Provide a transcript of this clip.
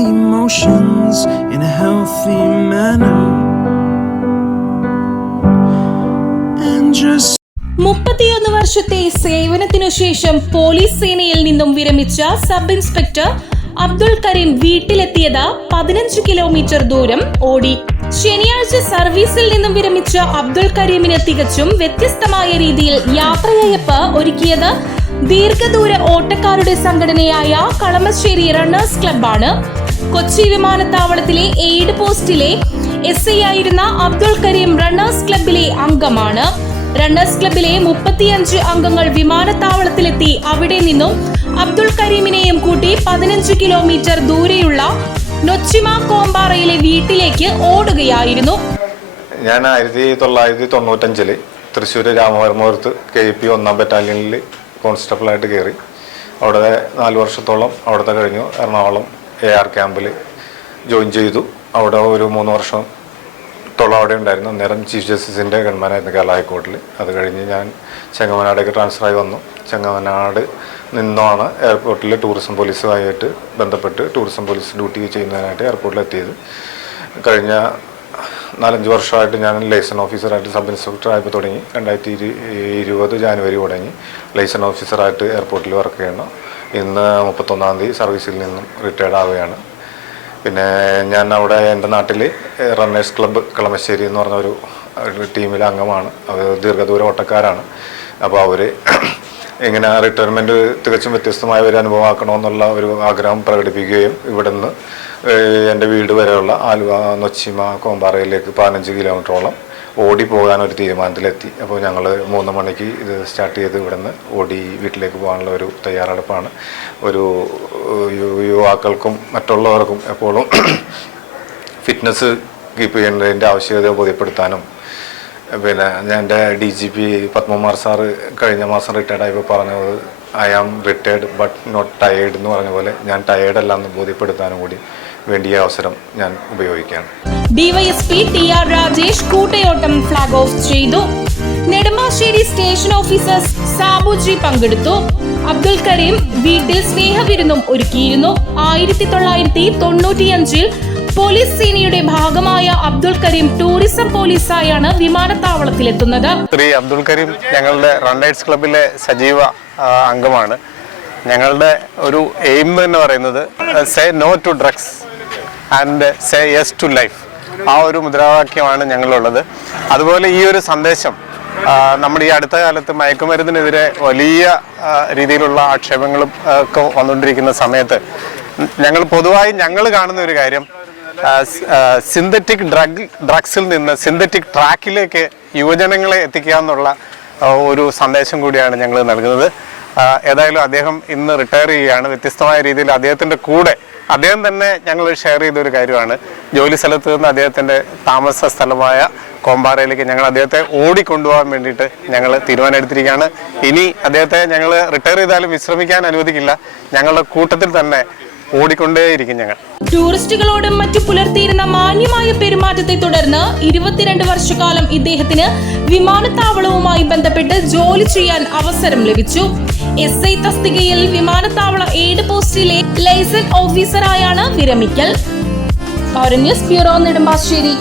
emotions in a healthy manner. And just മുപ്പത്തിയൊന്ന് വർഷത്തെ സേവനത്തിനു ശേഷം പോലീസ് സേനയിൽ നിന്നും വിരമിച്ച സബ് ഇൻസ്പെക്ടർ അബ്ദുൾ കരീം വീട്ടിലെത്തിയത് പതിനഞ്ച് കിലോമീറ്റർ ദൂരം ഓടി ശനിയാഴ്ച സർവീസിൽ നിന്നും വിരമിച്ച അബ്ദുൾ കരീമിന് തികച്ചും വ്യത്യസ്തമായ രീതിയിൽ യാത്രയയപ്പ് ഒരുക്കിയത് ദീർഘദൂര ഓട്ടക്കാരുടെ സംഘടനയായ കളമശ്ശേരി റണ്ണേഴ്സ് ക്ലബ്ബാണ് കൊച്ചി വിമാനത്താവളത്തിലെ എയ്ഡ് പോസ്റ്റിലെ എസ് ഐ ആയിരുന്ന അബ്ദുൾ കരീം റണ്ണേഴ്സ് ക്ലബിലെ അംഗമാണ്. റണ്ണേഴ്സ് ക്ലബിലെ മുപ്പത്തിയഞ്ച് അംഗങ്ങൾ വിമാനത്താവളത്തിലെത്തി അവിടെ നിന്നും അബ്ദുൾ കരീമിനെയും കൂട്ടി പതിനഞ്ച് കിലോമീറ്റർ ദൂരെയുള്ള നൊച്ചിമ കോമ്പാറയിലെ വീട്ടിലേക്ക് ഓടുകയായിരുന്നു. ഞാൻ ആയിരത്തി തൊള്ളായിരത്തി തൊണ്ണൂറ്റഞ്ചിൽ തൃശ്ശൂർ രാമവർമ്മപുരത്ത് കെ പി ഒന്നാം ബറ്റാലിയനിൽ കോൺസ്റ്റബിളായിട്ട് കയറി. അവിടെ നാല് വർഷത്തോളം അവിടുത്തെ കഴിഞ്ഞു. എറണാകുളം എ ആർ ക്യാമ്പിൽ ജോയിൻ ചെയ്തു. അവിടെ ഒരു മൂന്ന് വർഷം ത്തോളം അവിടെ ഉണ്ടായിരുന്നു. അന്നേരം ചീഫ് ജസ്റ്റിസിന്റെ ഗവൺമെന്റായിരുന്നു കേരള ഹൈക്കോർട്ടിൽ അത് കഴിഞ്ഞ് ഞാൻ ചെങ്ങമനാടേക്ക് ട്രാൻസ്ഫർ ആയി വന്നു. ചെങ്ങമനാട് നിന്നാണ് എയർപോർട്ടിൽ ടൂറിസം പോലീസുമായിട്ട് ബന്ധപ്പെട്ട് ടൂറിസം പോലീസ് ഡ്യൂട്ടി ചെയ്യുന്നതിനായിട്ട് എയർപോർട്ടിൽ എത്തിയത് കഴിഞ്ഞ നാലഞ്ച് വർഷമായിട്ട് ഞാൻ ലൈസൺ ഓഫീസറായിട്ട് സബ് ഇൻസ്പെക്ടർ ആയപ്പോൾ തുടങ്ങി. രണ്ടായിരത്തി ഇരു ഇരുപത് ജാനുവരി തുടങ്ങി. ലൈസൺ ഓഫീസറായിട്ട് എയർപോർട്ടിൽ വർക്ക് ചെയ്യണം ഇന്ന് മുപ്പത്തൊന്നാം തീയതി സർവീസിൽ നിന്നും റിട്ടയർഡ് ആവുകയാണ്. പിന്നെ ഞാൻ അവിടെ എന്റെ നാട്ടിൽ റണ്ണേഴ്സ് ക്ലബ്ബ് കളമശ്ശേരി എന്ന് പറഞ്ഞ ഒരു ടീമിലെ അംഗമാണ്. അവർ ദീർഘദൂര ഓട്ടക്കാരാണ്. അപ്പോൾ അവർ ഇങ്ങനെ റിട്ടയർമെന്റ് തികച്ചും വ്യത്യസ്തമായ ഒരു അനുഭവമാക്കണമെന്നുള്ള ഒരു ആഗ്രഹം പ്രകടിപ്പിക്കുകയും ഇവിടെ നിന്ന് എന്റെ വീട് വരെയുള്ള ആലുവ നൊച്ചിമ കോമ്പാറയിലേക്ക് പതിനഞ്ച് കിലോമീറ്ററോളം ഓടി പോകാൻ ഒരു തീരുമാനത്തിലെത്തി. അപ്പോൾ ഞങ്ങൾ മൂന്ന് മണിക്ക് ഇത് സ്റ്റാർട്ട് ചെയ്ത് ഇവിടെ നിന്ന് ഓടി വീട്ടിലേക്ക് പോകാനുള്ള ഒരു തയ്യാറെടുപ്പാണ്. ഒരു യുവാക്കൾക്കും മറ്റുള്ളവർക്കും എപ്പോഴും ഫിറ്റ്നസ് കീപ്പ് ചെയ്യുന്നതിന്റെ ആവശ്യകത ബോധ്യപ്പെടുത്താനും പിന്നെ എന്റെ D G P Padmakumar sir കഴിഞ്ഞ മാസം റിട്ടയർഡ് ആയപ്പോൾ പറഞ്ഞത് I am retired but not tired എന്ന് പറഞ്ഞ പോലെ ഞാൻ ടയേർഡ് അല്ല എന്ന് ബോധ്യപ്പെടുത്താനും കൂടി വേണ്ടി ഈ അവസരം ഞാൻ ഉപയോഗിക്കുകയാണ്. ഡിവൈഎസ്പി ടി ആർ രാജേഷ് കൂട്ടയോട്ടം ഫ്ലാഗ് ഓഫ് ചെയ്തു. നെടുമ്പാശ്ശേരി സ്റ്റേഷൻ ഓഫീസർ സാബുജി പങ്കെടുത്തു. അബ്ദുൽ കരീം വീട്ടിൽ സ്നേഹവിരുന്നും ഒരുക്കിയിരുന്നു. ആയിരത്തി തൊള്ളായിരത്തി തൊണ്ണൂറ്റിയഞ്ചിൽ പോലീസ് സേനയുടെ ഭാഗമായ അബ്ദുൾ കരീം ടൂറിസം പോലീസായാണ് വിമാനത്താവളത്തിലെത്തുന്നത്. ശ്രീ അബ്ദുൾ കരീം ഞങ്ങളുടെ റൺഡൈറ്റ്സ് ക്ലബിലെ സജീവ അംഗമാണ്. ഞങ്ങളുടെ ഒരു എയിം എന്ന് പറയുന്നത് say no to drugs and say yes to life ആ ഒരു മുദ്രാവാക്യമാണ് ഞങ്ങളുള്ളത്. അതുപോലെ ഈ ഒരു സന്ദേശം നമ്മുടെ ഈ അടുത്ത കാലത്ത് മയക്കുമരുന്നിനെതിരെ വലിയ രീതിയിലുള്ള ആക്ഷേപങ്ങളും ഒക്കെ വന്നുകൊണ്ടിരിക്കുന്ന സമയത്ത് ഞങ്ങൾ പൊതുവായി ഞങ്ങൾ കാണുന്ന ഒരു കാര്യം സിന്തറ്റിക് ഡ്രഗ് ഡ്രഗ്സിൽ നിന്ന് സിന്തറ്റിക് ട്രാക്കിലേക്ക് യുവജനങ്ങളെ എത്തിക്കുക എന്നുള്ള ഒരു സന്ദേശം കൂടിയാണ് ഞങ്ങൾ നൽകുന്നത്. ഏതായാലും അദ്ദേഹം ഇന്ന് റിട്ടയർ ചെയ്യുകയാണ്. വ്യത്യസ്തമായ രീതിയിൽ അദ്ദേഹത്തിന്റെ കൂടെ അദ്ദേഹം തന്നെ ഞങ്ങൾ ഷെയർ ചെയ്ത ഒരു കാര്യമാണ്. ജോലി സ്ഥലത്ത് നിന്ന് അദ്ദേഹത്തിന്റെ താമസ സ്ഥലമായ കോമ്പാറയിലേക്ക് ഞങ്ങൾ അദ്ദേഹത്തെ ഓടിക്കൊണ്ടുപോകാൻ വേണ്ടിയിട്ട് ഞങ്ങൾ തീരുമാനമെടുത്തിരിക്കുകയാണ്. ഇനി അദ്ദേഹത്തെ ഞങ്ങൾ റിട്ടയർ ചെയ്താലും വിശ്രമിക്കാൻ അനുവദിക്കില്ല. ഞങ്ങളുടെ കൂട്ടത്തിൽ തന്നെ ഓടിക്കൊണ്ടേയിരിക്കും ഞങ്ങൾ. ടൂറിസ്റ്റുകളോടും മറ്റു പുലർത്തിയിരുന്ന മാന്യമായ പെരുമാറ്റത്തെ തുടർന്ന് ഇരുപത്തിരണ്ട് വർഷക്കാലം ഇദ്ദേഹത്തിന് വിമാനത്താവളവുമായി ബന്ധപ്പെട്ട് ജോലി ചെയ്യാൻ അവസരം ലഭിച്ചു. എസ് ഐ തസ്തികയിൽ വിമാനത്താവള എയ്ഡ് പോസ്റ്റിലെ ലൈസൻസ് ഓഫീസറായാണ് വിരമിക്കൽ. പൗരന്യൂസ് ബ്യൂറോ നെടുമ്പാശ്ശേരി.